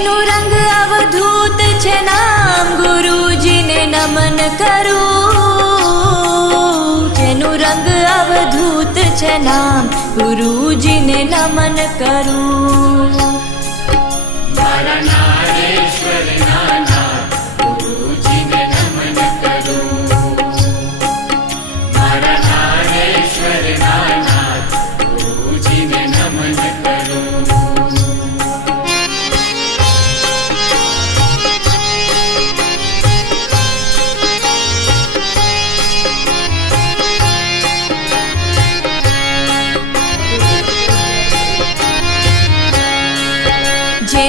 જેનું રંગ અવધૂત છે નામ ગુરુજીને નમન કરું, જેનું રંગ અવધૂત છે નામ ગુરુજીને નમન કરું।